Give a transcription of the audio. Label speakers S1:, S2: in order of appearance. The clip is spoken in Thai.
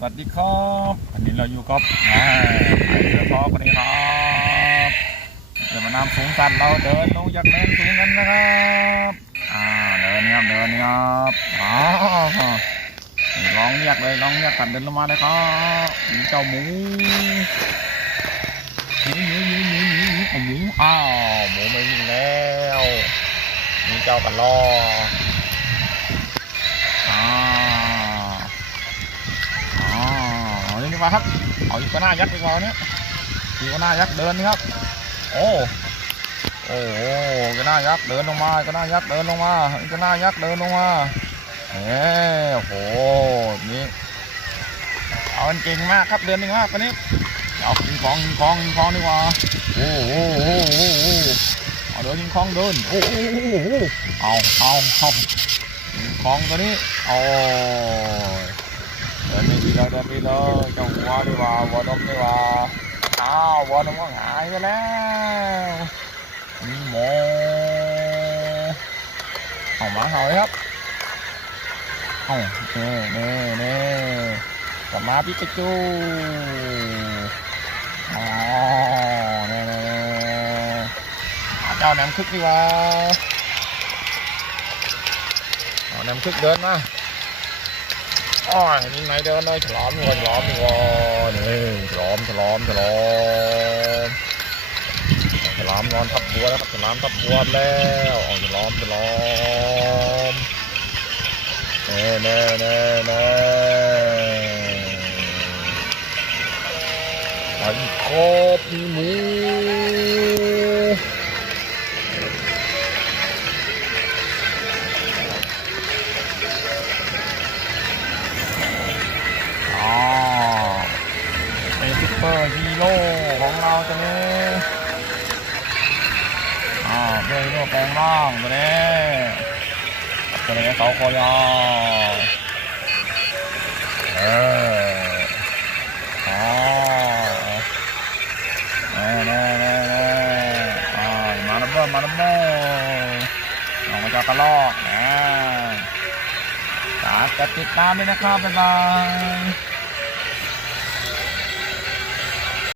S1: สวัสดีครับวันนี้เราอยู่กับนาเสือทอคนนี้ครับเดี๋ยวมาน้ำสูงสันเราเดินลงจากเนินสูงกันนะครับอ่าเดินนี่ครับเดินนี่ครับอ๋อร้องเรียกเลยร้องเรียกกันเดินลงมาเลยครับมีเจ้าหมูหมูหมูหมูหมูหมูหมูหมูอ้าวหมูไม่วิ่งแล้วมีเจ้ากันรอ นมาครับเอาอีกหน้ายักษ์ดีกว่าเนี้ยอีกหน้ายักษ์เดินนี่ครับ โอ้โอ้โหกระหน้ายักษ์เดินลงมากระหน้ายักษ์เดินลงมากระหน้ายักษ์เดินลงมาเฮ้โอ้โหนี่เอามันเก่งมากครับเดินเก่งมากคนนี้เอายิงของยิงของยิงของดีกว่าโอ้โหโอ้โหโอ้โหเอาเดินยิงของเดินโอ้โหเอาเอาเอายิงของตัวนี้โอ้ đi đi đó đi đi đó chồng qua đi vào vào đông đi vào à vào đông có ngại cái nè mẹ không mà hỏi hết không nè nè nè cầm má biết cái chú à nè nè nè cho nam thức đi vào nam thức đến á อ๋อนี่ไหนเดินเลยฉลอมก่อนฉลอมก่อนเออฉลอมฉลอมฉลอมฉลอมนอนทับบัวแล้วครับฉลอมทับบัวแล้วออฉลอมฉลอมเน่เน่เน่เน่อันบมีหมู เปอร์ฮีโร่ของเราตัวนี้อ่าเป็นฮีโร่แปลงร่างตัวนี้ตัวนี้เขาคอยาวเอออ๋อแน่แน่แน่แน่อ่ามาดับเบิ้ลมาดับเบิ้ลออกมาจากกระลอกนะฝากกดติดตามด้วยนะครับบ๊ายบาย